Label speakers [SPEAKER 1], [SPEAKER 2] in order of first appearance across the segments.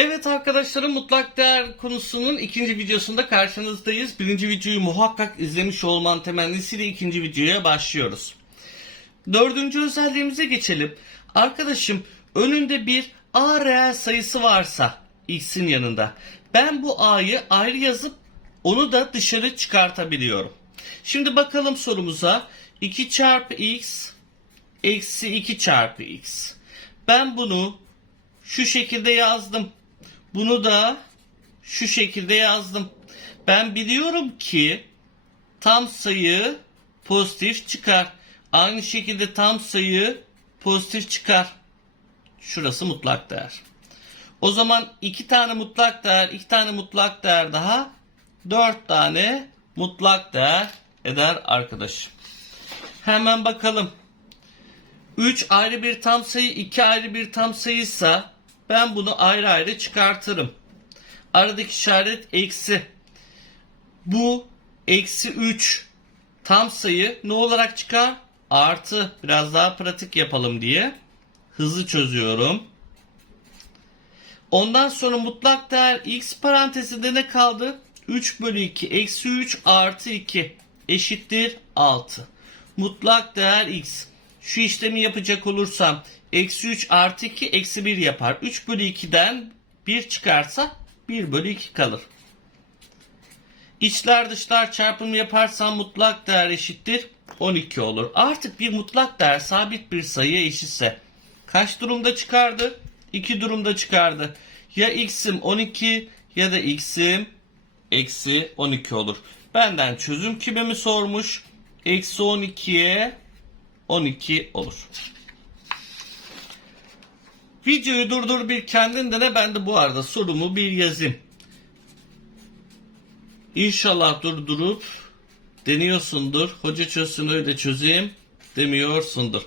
[SPEAKER 1] Evet arkadaşlarım mutlak değer konusunun ikinci videosunda karşınızdayız. Birinci videoyu muhakkak izlemiş olman temennisiyle ikinci videoya başlıyoruz. Dördüncü özelliğimize geçelim. Arkadaşım önünde bir a reel sayısı varsa x'in yanında ben bu a'yı ayrı yazıp onu da dışarı çıkartabiliyorum. Şimdi bakalım sorumuza 2 çarpı x eksi 2 çarpı x. Ben bunu şu şekilde yazdım. Bunu da şu şekilde yazdım. Ben biliyorum ki tam sayı pozitif çıkar. Aynı şekilde tam sayı pozitif çıkar. Şurası mutlak değer. O zaman iki tane mutlak değer, iki tane mutlak değer daha dört tane mutlak değer eder arkadaşım. Hemen bakalım. 3 ayrı bir tam sayı, 2 ayrı bir tam sayıysa ben bunu ayrı ayrı çıkartırım. Aradaki işaret eksi. Bu eksi 3 tam sayı ne olarak çıkar? Artı. Biraz daha pratik yapalım diye. Hızlı çözüyorum. Ondan sonra mutlak değer x parantezinde ne kaldı? 3 bölü 2 eksi 3 artı 2 eşittir 6. Mutlak değer x. Şu işlemi yapacak olursam eksi 3 artı 2 eksi 1 yapar. 3 bölü 2'den 1 çıkarsa 1 bölü 2 kalır. İçler dışlar çarpımı yaparsam mutlak değer eşittir 12 olur. Artık bir mutlak değer sabit bir sayıya eşitse kaç durumda çıkardı? 2 durumda çıkardı. Ya x'im 12 ya da x'im eksi 12 olur. Benden çözüm kümemi sormuş. Eksi 12'ye 12 olur. Videoyu durdur bir kendin dene. Ben de bu arada sorumu bir yazayım. İnşallah durdurup deniyorsundur. Hoca çözsün öyle çözeyim demiyorsundur.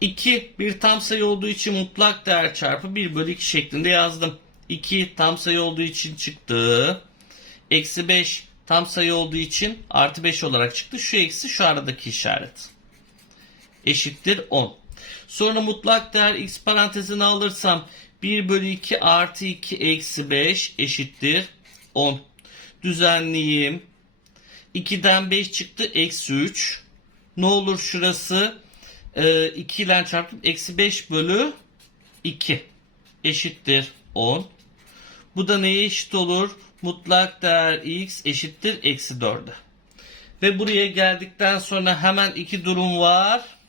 [SPEAKER 1] 2 bir tam sayı olduğu için mutlak değer çarpı 1 bölü 2 şeklinde yazdım. 2 tam sayı olduğu için çıktı. Eksi 5 tam sayı olduğu için artı 5 olarak çıktı. Şu eksi şu aradaki işaret. Eşittir 10. Sonra mutlak değer x parantezine alırsam 1 bölü 2 artı 2 eksi 5 eşittir 10. Düzenleyeyim. 2'den 5 çıktı eksi 3. Ne olur şurası? Ee, 2 ile çarptım. Eksi 5 bölü 2 eşittir 10. Bu da neye eşit olur? Mutlak değer x eşittir eksi 4'e. Ve buraya geldikten sonra hemen iki durum var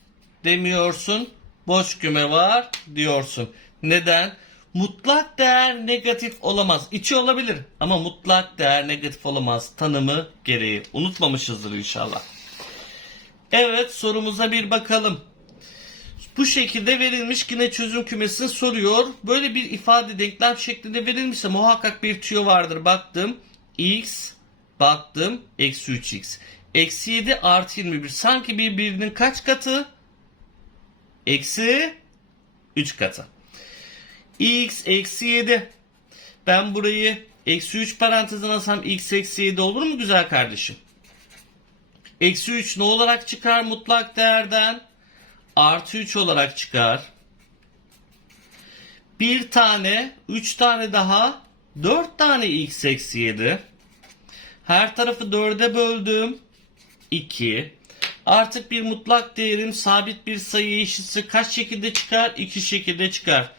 [SPEAKER 1] demiyorsun. Boş küme var diyorsun. Neden? Mutlak değer negatif olamaz. İçi olabilir ama mutlak değer negatif olamaz. Tanımı gereği. Unutmamışızdır inşallah. Evet sorumuza bir bakalım. Bu şekilde verilmiş yine çözüm kümesini soruyor. Böyle bir ifade denklem şeklinde verilmişse muhakkak bir tüyo vardır. Baktım x baktım eksi 3x. Eksi 7 artı 21 sanki birbirinin kaç katı? Eksi 3 katı. x eksi 7. Ben burayı eksi 3 parantezine alsam x eksi 7 olur mu güzel kardeşim? Eksi 3 ne olarak çıkar mutlak değerden? Artı 3 olarak çıkar. Bir tane, 3 tane daha, 4 tane x eksi 7. Her tarafı 4'e böldüm. 2. Artık bir mutlak değerim sabit bir sayı eşitse kaç şekilde çıkar? 2 şekilde çıkar.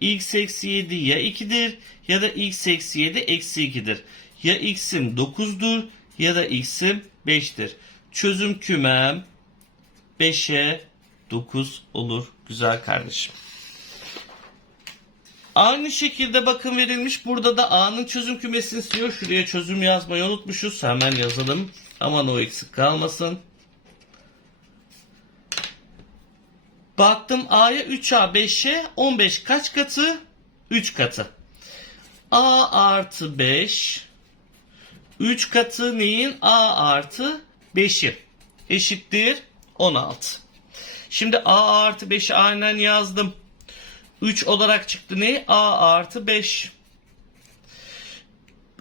[SPEAKER 1] x eksi 7 ya 2'dir ya da x eksi 7 eksi 2'dir. Ya x'im 9'dur ya da x'im 5'tir. Çözüm kümem 5'e 9 olur güzel kardeşim. Aynı şekilde bakın verilmiş. Burada da A'nın çözüm kümesini istiyor. Şuraya çözüm yazmayı unutmuşuz. Hemen yazalım. Aman o eksik kalmasın. Baktım A'ya 3A 5'e 15 kaç katı? 3 katı. A artı 5 3 katı neyin? A artı 5'i eşittir 16. Şimdi A artı 5'i aynen yazdım. 3 olarak çıktı ne? A artı 5.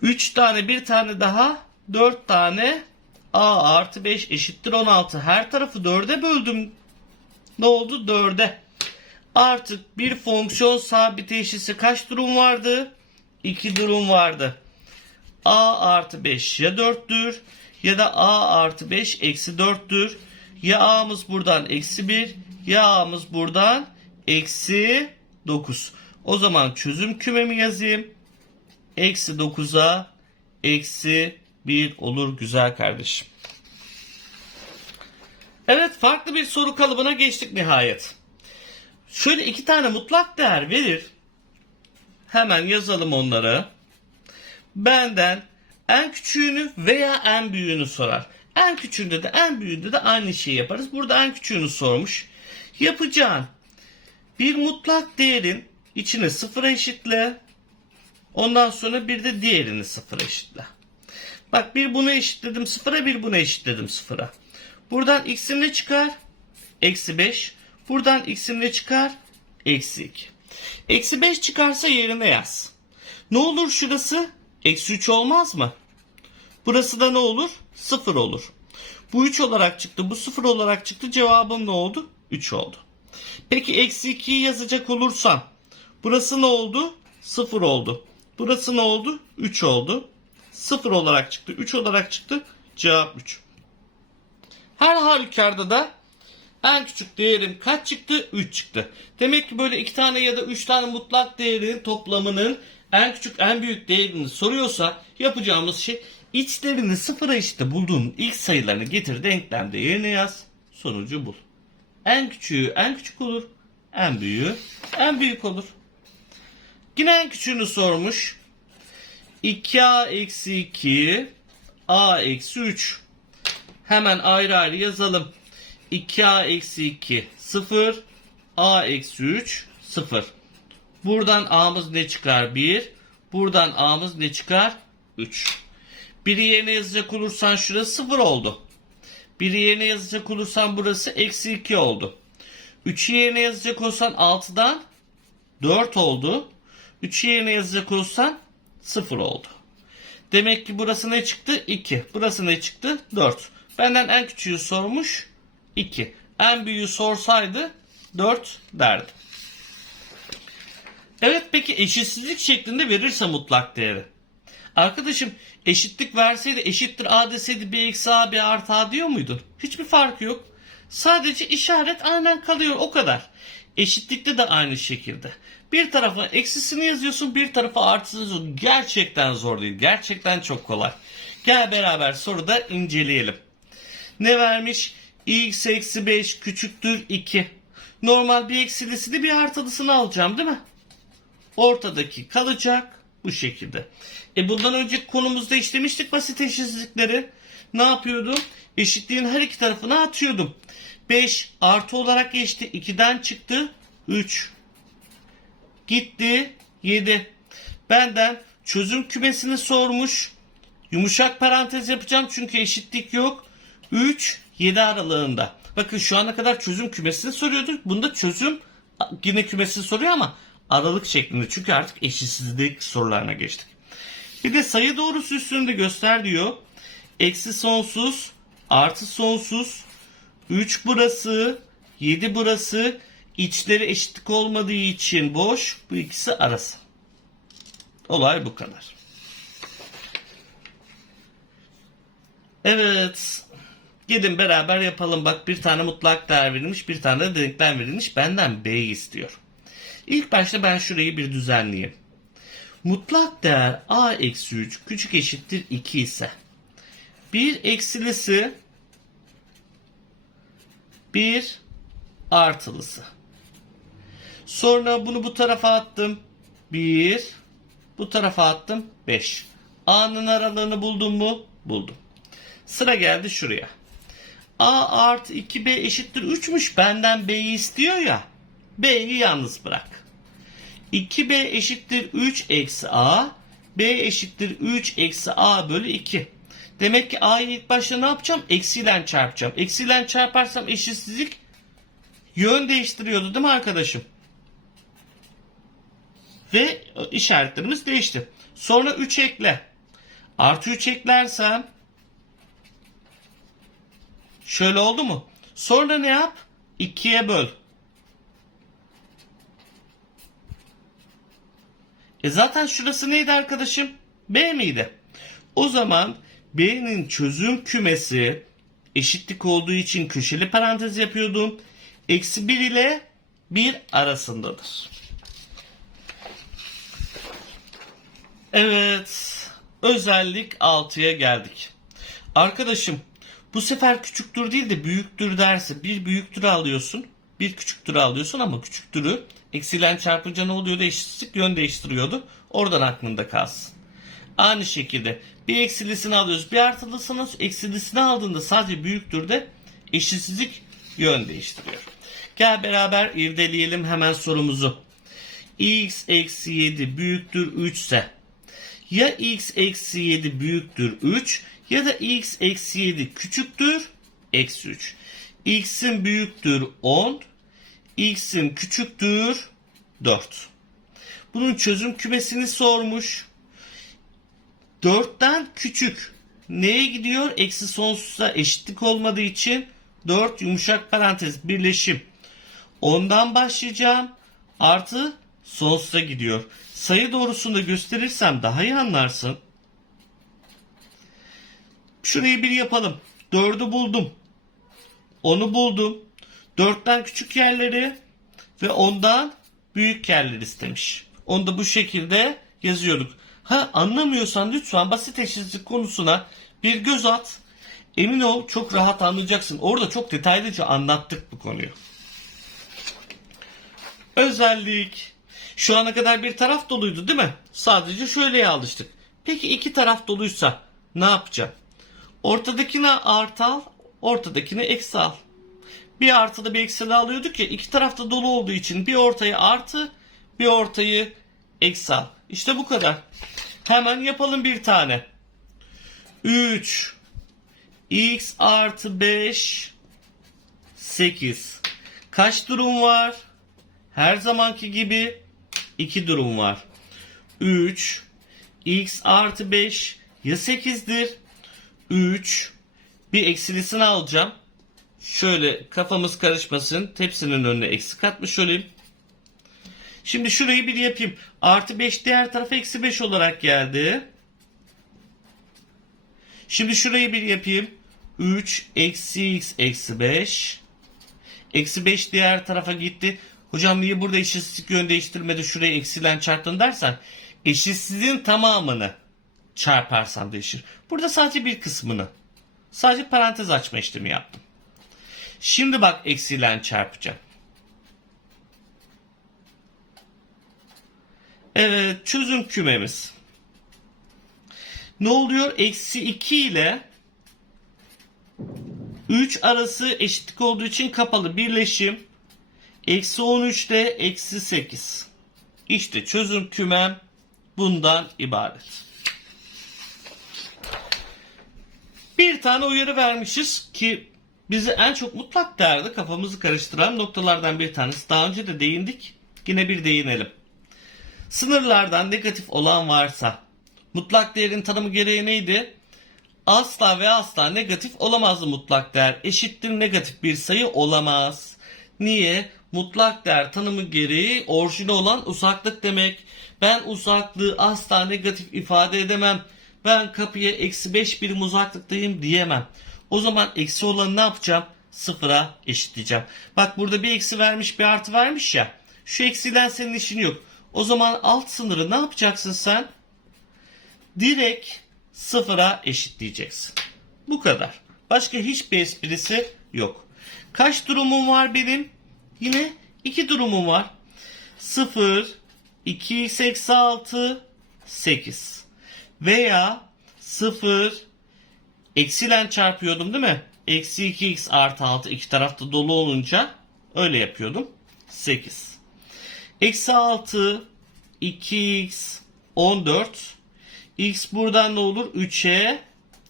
[SPEAKER 1] 3 tane bir tane daha 4 tane A artı 5 eşittir 16. Her tarafı 4'e böldüm. Ne oldu? 4'e. Artık bir fonksiyon sabit eşitse kaç durum vardı? iki durum vardı. A artı 5 ya 4'tür ya da A artı 5 eksi 4'tür. Ya A'mız buradan eksi 1 ya A'mız buradan eksi 9. O zaman çözüm kümemi yazayım. Eksi 9'a eksi 1 olur güzel kardeşim. Evet farklı bir soru kalıbına geçtik nihayet. Şöyle iki tane mutlak değer verir. Hemen yazalım onları. Benden en küçüğünü veya en büyüğünü sorar. En küçüğünde de en büyüğünde de aynı şeyi yaparız. Burada en küçüğünü sormuş. Yapacağın bir mutlak değerin içine sıfıra eşitle. Ondan sonra bir de diğerini sıfıra eşitle. Bak bir bunu eşitledim sıfıra bir bunu eşitledim sıfıra. Buradan x'im ne çıkar? Eksi 5. Buradan x'im ne çıkar? Eksi 2. Eksi 5 çıkarsa yerine yaz. Ne olur şurası? Eksi 3 olmaz mı? Burası da ne olur? 0 olur. Bu 3 olarak çıktı. Bu 0 olarak çıktı. Cevabım ne oldu? 3 oldu. Peki eksi 2'yi yazacak olursam. Burası ne oldu? 0 oldu. Burası ne oldu? 3 oldu. 0 olarak çıktı. 3 olarak çıktı. Cevap 3. Her halükarda da en küçük değerim kaç çıktı? 3 çıktı. Demek ki böyle 2 tane ya da 3 tane mutlak değerin toplamının en küçük en büyük değerini soruyorsa yapacağımız şey içlerini sıfıra eşitte bulduğun ilk sayılarını getir denklemde yerine yaz. Sonucu bul. En küçüğü en küçük olur. En büyüğü en büyük olur. Yine en küçüğünü sormuş. 2a eksi 2 a eksi 3. Hemen ayrı ayrı yazalım. 2a eksi 2 0 a eksi 3 0. Buradan a'mız ne çıkar? 1. Buradan a'mız ne çıkar? 3. Biri yerine yazacak olursan şurası 0 oldu. Biri yerine yazacak olursan burası eksi 2 oldu. 3'ü yerine yazacak olsan 6'dan 4 oldu. 3'ü yerine yazacak olursan 0 oldu. Demek ki burası ne çıktı? 2. Burası ne çıktı? 4. Benden en küçüğü sormuş 2. En büyüğü sorsaydı 4 derdi. Evet peki eşitsizlik şeklinde verirse mutlak değeri. Arkadaşım eşitlik verseydi eşittir a deseydi b eksi a b artı a diyor muydun? Hiçbir farkı yok. Sadece işaret aynen kalıyor o kadar. Eşitlikte de aynı şekilde. Bir tarafa eksisini yazıyorsun bir tarafa artısını yazıyorsun. Gerçekten zor değil. Gerçekten çok kolay. Gel beraber soruda inceleyelim. Ne vermiş? x eksi 5 küçüktür 2. Normal bir eksilisini bir artılısını alacağım değil mi? Ortadaki kalacak bu şekilde. E bundan önceki konumuzda işlemiştik basit eşitsizlikleri. Ne yapıyordum? Eşitliğin her iki tarafına atıyordum. 5 artı olarak geçti. 2'den çıktı. 3. Gitti. 7. Benden çözüm kümesini sormuş. Yumuşak parantez yapacağım çünkü eşitlik yok. 3, 7 aralığında. Bakın şu ana kadar çözüm kümesini soruyorduk. Bunda çözüm yine kümesini soruyor ama aralık şeklinde. Çünkü artık eşitsizlik sorularına geçtik. Bir de sayı doğrusu üstünde göster diyor. Eksi sonsuz, artı sonsuz, 3 burası, 7 burası, içleri eşitlik olmadığı için boş, bu ikisi arası. Olay bu kadar. Evet. Gidin beraber yapalım. Bak bir tane mutlak değer verilmiş, bir tane de denklem verilmiş. Benden B'yi istiyor. İlk başta ben şurayı bir düzenleyeyim. Mutlak değer a eksi 3 küçük eşittir 2 ise bir eksilisi bir artılısı. Sonra bunu bu tarafa attım. 1 bu tarafa attım 5. A'nın aralığını buldum mu? Buldum. Sıra geldi şuraya. A artı 2B eşittir 3'müş. Benden B'yi istiyor ya. B'yi yalnız bırak. 2B eşittir 3 eksi A. B eşittir 3 eksi A bölü 2. Demek ki A'yı ilk başta ne yapacağım? Eksiyle çarpacağım. Eksiyle çarparsam eşitsizlik yön değiştiriyordu değil mi arkadaşım? Ve işaretlerimiz değişti. Sonra 3 ekle. Artı 3 eklersem şöyle oldu mu? Sonra ne yap? 2'ye böl. E zaten şurası neydi arkadaşım? B miydi? O zaman B'nin çözüm kümesi eşitlik olduğu için köşeli parantez yapıyordum. Eksi 1 ile 1 arasındadır. Evet. Özellik 6'ya geldik. Arkadaşım bu sefer küçüktür değil de büyüktür derse bir büyüktür alıyorsun. Bir küçüktür alıyorsun ama küçüktürü eksilen çarpınca ne oluyordu? Eşitlik yön değiştiriyordu. Oradan aklında kalsın. Aynı şekilde bir eksilisini alıyoruz. Bir artılısını eksilisini aldığında sadece büyüktür de eşitsizlik yön değiştiriyor. Gel beraber irdeleyelim hemen sorumuzu. x eksi 7 büyüktür 3 ise ya x eksi 7 büyüktür 3 ya da x eksi 7 küçüktür eksi 3. x'in büyüktür 10, x'in küçüktür 4. Bunun çözüm kümesini sormuş. 4'ten küçük. Neye gidiyor? Eksi sonsuza eşitlik olmadığı için 4 yumuşak parantez birleşim. Ondan başlayacağım. Artı sonsuza gidiyor. Sayı doğrusunda gösterirsem daha iyi anlarsın. Şurayı bir yapalım. 4'ü buldum. 10'u buldum. 4'ten küçük yerleri ve ondan büyük yerleri istemiş. Onu da bu şekilde yazıyorduk. Ha anlamıyorsan lütfen basit eşitlik konusuna bir göz at. Emin ol çok rahat anlayacaksın. Orada çok detaylıca anlattık bu konuyu. Özellik. Şu ana kadar bir taraf doluydu değil mi? Sadece şöyleye alıştık. Peki iki taraf doluysa ne yapacağım? Ortadakine artı al, ortadakine eksi al. Bir artıda bir eksili alıyorduk ya iki tarafta dolu olduğu için bir ortayı artı bir ortayı eksi al. İşte bu kadar. Hemen yapalım bir tane. 3 x artı 5 8 kaç durum var? Her zamanki gibi 2 durum var. 3 x artı 5 ya 8'dir 3 bir eksilisini alacağım. Şöyle kafamız karışmasın. Tepsinin önüne eksi katmış olayım. Şimdi şurayı bir yapayım. Artı 5 diğer tarafa eksi 5 olarak geldi. Şimdi şurayı bir yapayım. 3 eksi x eksi 5. Eksi 5 diğer tarafa gitti. Hocam niye burada eşitsizlik yön değiştirmedi şuraya eksilen çarptın dersen eşitsizliğin tamamını çarparsan değişir. Burada sadece bir kısmını. Sadece parantez açma işlemi yaptım. Şimdi bak eksilen çarpacağım. Evet çözüm kümemiz. Ne oluyor? Eksi 2 ile 3 arası eşitlik olduğu için kapalı birleşim. Eksi 13 ile eksi 8. İşte çözüm kümem bundan ibaret. Bir tane uyarı vermişiz ki bizi en çok mutlak değerde kafamızı karıştıran noktalardan bir tanesi. Daha önce de değindik. Yine bir değinelim. Sınırlardan negatif olan varsa mutlak değerin tanımı gereği neydi? Asla ve asla negatif olamazdı mutlak değer. Eşittir negatif bir sayı olamaz. Niye? Mutlak değer tanımı gereği orijine olan uzaklık demek. Ben uzaklığı asla negatif ifade edemem. Ben kapıya eksi 5 birim uzaklıktayım diyemem. O zaman eksi olanı ne yapacağım? Sıfıra eşitleyeceğim. Bak burada bir eksi vermiş bir artı vermiş ya. Şu eksiden senin işin yok. O zaman alt sınırı ne yapacaksın sen? Direkt sıfıra eşitleyeceksin. Bu kadar. Başka hiçbir esprisi yok. Kaç durumum var benim? Yine iki durumum var. 0, 2 eksi 6, 8. Veya 0, eksilen çarpıyordum değil mi? Eksi 2x artı 6 iki tarafta dolu olunca öyle yapıyordum. 8. Eksi 6, 2x, 14. x buradan ne olur? 3'e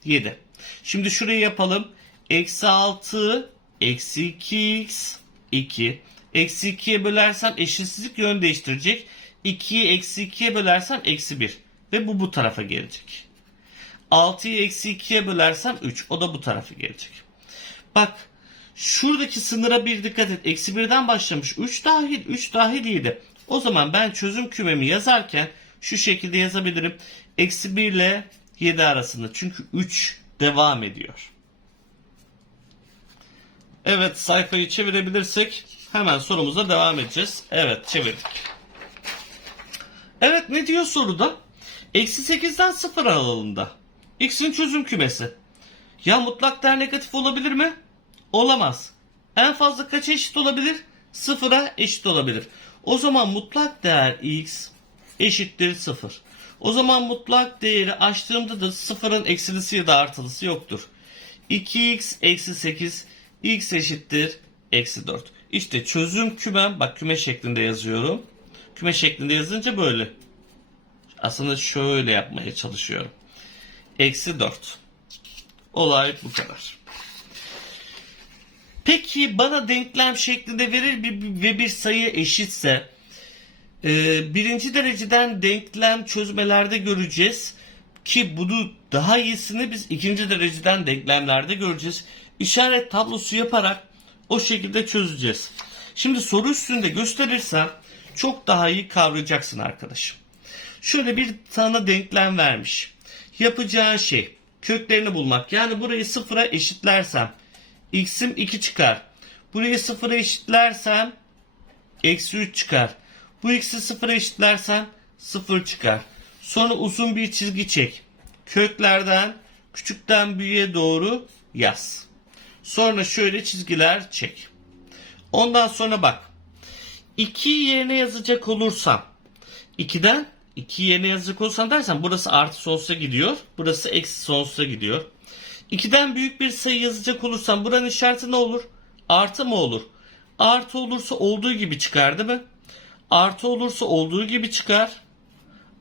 [SPEAKER 1] 7. Şimdi şurayı yapalım. Eksi 6, eksi 2x, 2. Eksi 2'ye bölersem eşitsizlik yön değiştirecek. 2'yi eksi 2'ye bölersem eksi 1. Ve bu bu tarafa gelecek. 6'yı eksi 2'ye bölersem 3. O da bu tarafa gelecek. Bak şuradaki sınıra bir dikkat et. Eksi 1'den başlamış. 3 dahil. 3 dahil iyiydi. O zaman ben çözüm kümemi yazarken şu şekilde yazabilirim. Eksi 1 ile 7 arasında. Çünkü 3 devam ediyor. Evet sayfayı çevirebilirsek hemen sorumuza devam edeceğiz. Evet çevirdik. Evet ne diyor soruda? Eksi 8'den 0 aralığında. X'in çözüm kümesi. Ya mutlak değer negatif olabilir mi? Olamaz. En fazla kaça eşit olabilir? Sıfıra eşit olabilir. O zaman mutlak değer x eşittir 0. O zaman mutlak değeri açtığımda da sıfırın eksilisi ya da artılısı yoktur. 2x eksi 8 x eşittir eksi 4. İşte çözüm kümem bak küme şeklinde yazıyorum. Küme şeklinde yazınca böyle. Aslında şöyle yapmaya çalışıyorum. Eksi 4. Olay bu kadar. Peki bana denklem şeklinde verir ve bir sayı eşitse e, birinci dereceden denklem çözmelerde göreceğiz ki bunu daha iyisini biz ikinci dereceden denklemlerde göreceğiz. İşaret tablosu yaparak o şekilde çözeceğiz. Şimdi soru üstünde gösterirsem çok daha iyi kavrayacaksın arkadaşım. Şöyle bir sana denklem vermiş. Yapacağın şey köklerini bulmak. Yani burayı sıfıra eşitlersem x'im 2 çıkar. Burayı sıfıra eşitlersem eksi 3 çıkar. Bu x'i sıfıra eşitlersem 0 çıkar. Sonra uzun bir çizgi çek. Köklerden küçükten büyüğe doğru yaz. Sonra şöyle çizgiler çek. Ondan sonra bak. 2 yerine yazacak olursam 2'den 2 yerine yazacak olursam dersen burası artı sonsuza gidiyor. Burası eksi sonsuza gidiyor. 2'den büyük bir sayı yazacak olursam buranın işareti ne olur? Artı mı olur? Artı olursa olduğu gibi çıkar değil mi? Artı olursa olduğu gibi çıkar.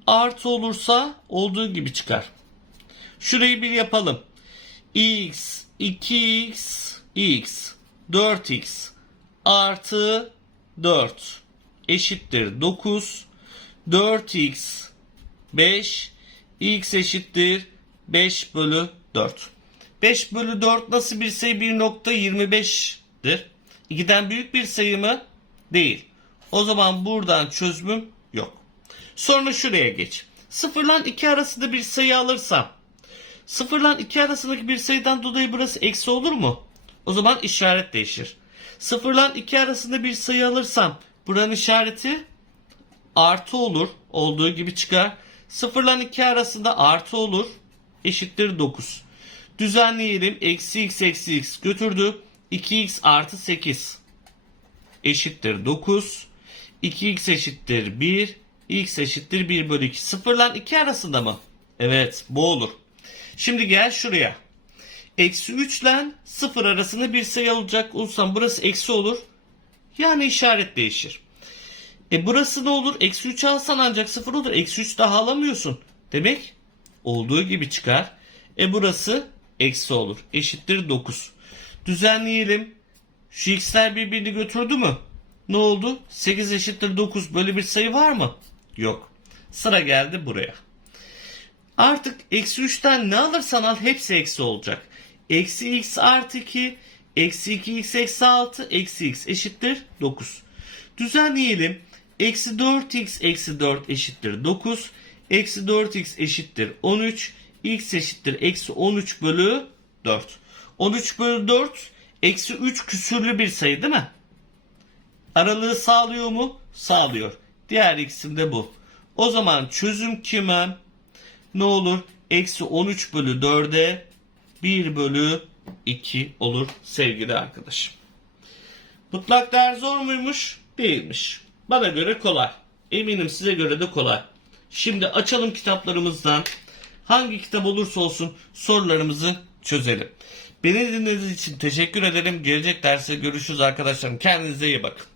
[SPEAKER 1] Artı olursa olduğu gibi çıkar. Şurayı bir yapalım. x, 2x, x, 4x artı 4 eşittir 9. 4x 5 x eşittir 5 bölü 4. 5 bölü 4 nasıl bir sayı? 1.25'dir. 2'den büyük bir sayı mı? Değil. O zaman buradan çözümüm yok. Sonra şuraya geç. 0 ile 2 arasında bir sayı alırsam 0 ile 2 arasındaki bir sayıdan dolayı burası eksi olur mu? O zaman işaret değişir. 0 ile 2 arasında bir sayı alırsam buranın işareti artı olur. Olduğu gibi çıkar. 0 ile 2 arasında artı olur. Eşittir 9. Düzenleyelim. Eksi x eksi x götürdü. 2x artı 8 eşittir 9. 2x eşittir 1. x eşittir 1 bölü 2. 0 ile 2 arasında mı? Evet bu olur. Şimdi gel şuraya. Eksi 3 ile 0 arasında bir sayı alacak olursam burası eksi olur. Yani işaret değişir. E burası ne olur? Eksi 3 alsan ancak 0 olur. Eksi 3 daha alamıyorsun. Demek olduğu gibi çıkar. E burası eksi olur. Eşittir 9. Düzenleyelim. Şu x'ler birbirini götürdü mü? Ne oldu? 8 eşittir 9. Böyle bir sayı var mı? Yok. Sıra geldi buraya. Artık eksi 3'ten ne alırsan al hepsi eksi olacak. Eksi x artı 2, eksi 2x eksi 6, eksi x eşittir 9. Düzenleyelim. Eksi 4x eksi 4 eşittir 9. Eksi 4x eşittir 13. x eşittir eksi 13 bölü 4. 13 bölü 4 eksi 3 küsürlü bir sayı değil mi? Aralığı sağlıyor mu? Sağlıyor. Diğer x'im de bu. O zaman çözüm kümem ne olur? Eksi 13 bölü 4'e 1 bölü 2 olur sevgili arkadaşım. Mutlak değer zor muymuş? Değilmiş. Bana göre kolay. Eminim size göre de kolay. Şimdi açalım kitaplarımızdan. Hangi kitap olursa olsun sorularımızı çözelim. Beni dinlediğiniz için teşekkür ederim. Gelecek derste görüşürüz arkadaşlarım. Kendinize iyi bakın.